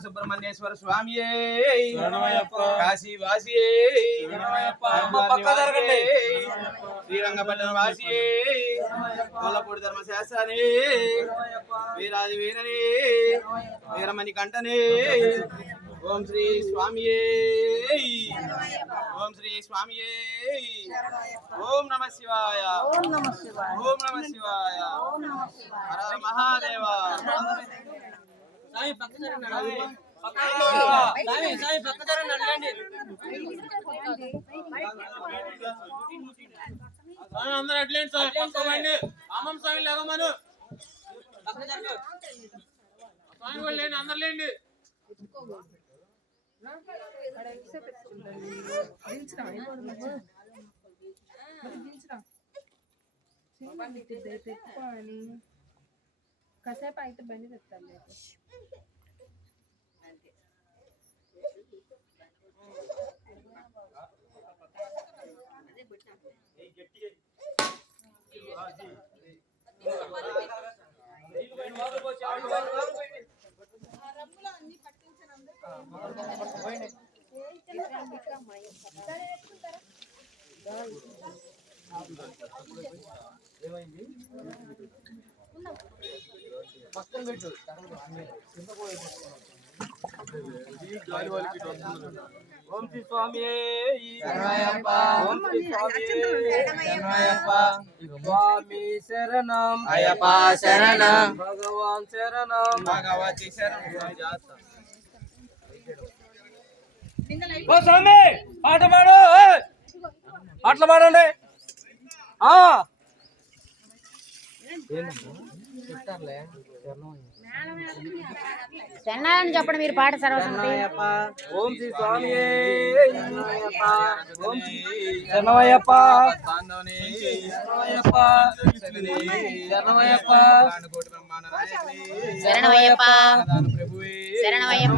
సుబ్రహ్మణ్యేశ్వర స్వామియే కాశీ వాసియే శ్రీరంగపట్టణ వాసియే కొల్లపూడి ధర్మశాస్త్రాన్ని వీరాది వీరనే వీరమణి కంటనే ఓం శ్రీ స్వామియే ఓం శ్రీ స్వామియే ఓం నమ శివాయ ఓం నమ శివాయ ఓం నమ శివాయ హర మహాదేవ సాయి పక్కన నడవండి అందరూ అట్లేండి సాయి పక్కవండి అమ్మమ్మ స్వామి లేగమను స్వామి వాళ్ళు లేండి అందరు లేండి కాసేపు అయితే బండి తెస్తాను ఏమైంది పక్కన పెట్టు ఓం శ్రీ స్వామి స్వామి శరణం అయ్యప్ప శరణం భగవాన్ శరణం భగవతి శరణం స్వామి పాట పాడు పాటలు పాడండి చెన్నాయని చెప్పండి మీరు పాట సర్వసంతి ఓం శ్రీ స్వామి శరణమయ్యప్ప శరణమయ్యప్ప శరణమయ్యప్ప శరణమయ్యప్ప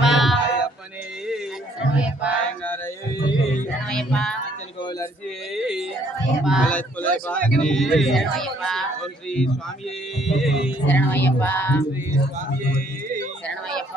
శరణమయ్యప్ప శరణమయ్యప్ప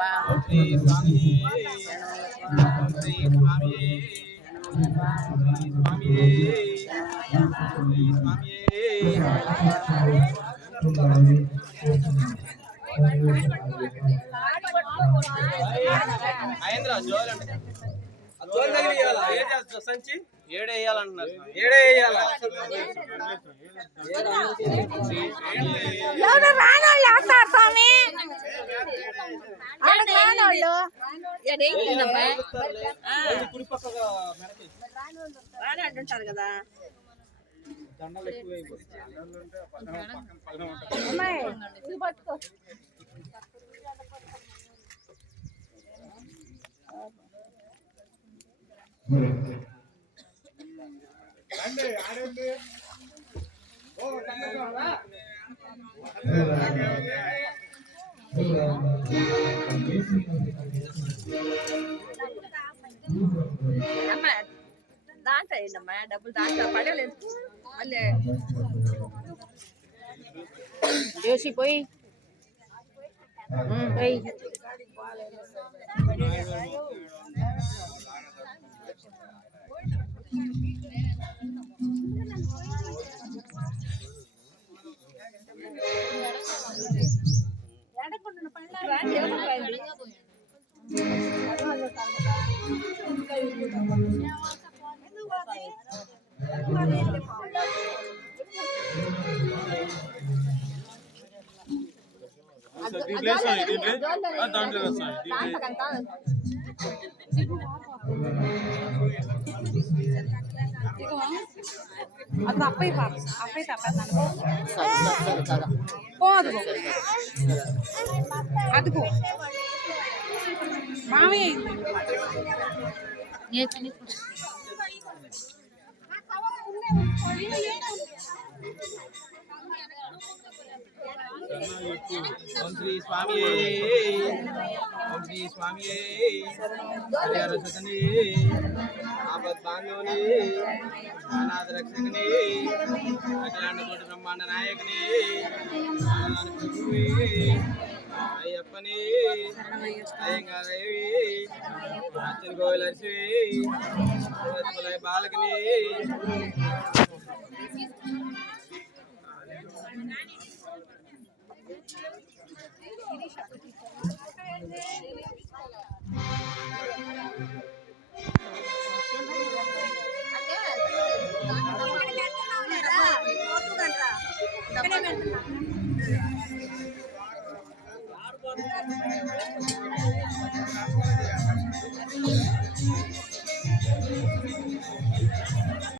సంచి ఏడేయాలంటున్నారు ఏడేయాల అంటుంటారు కదా దండలు ఎక్కువైపోతాయి దాంట్లో ఏంటమ్మా డబ్బులు దాంట్లో పడలేదు మళ్ళీ జోషి పోయి పోయి ಅದು ಅಪ್ಪೈ ಪಾಪ ಅಪ್ಪೈ ತಪ್ಪ పోదు అదుకో మామయ్య ఓం శ్రీ స్వామి ఓం శ్రీ స్వామి హరిహరసుతని ఆపద జగద్బాంధవుని అనాథ రక్షకుని అఖిలాండ కోటి బ్రహ్మాండ నాయకుని ప్రభువి అయ్యప్పని అయ్యంగాదేవి అచ్చని గోవిలర్శి బాలకిని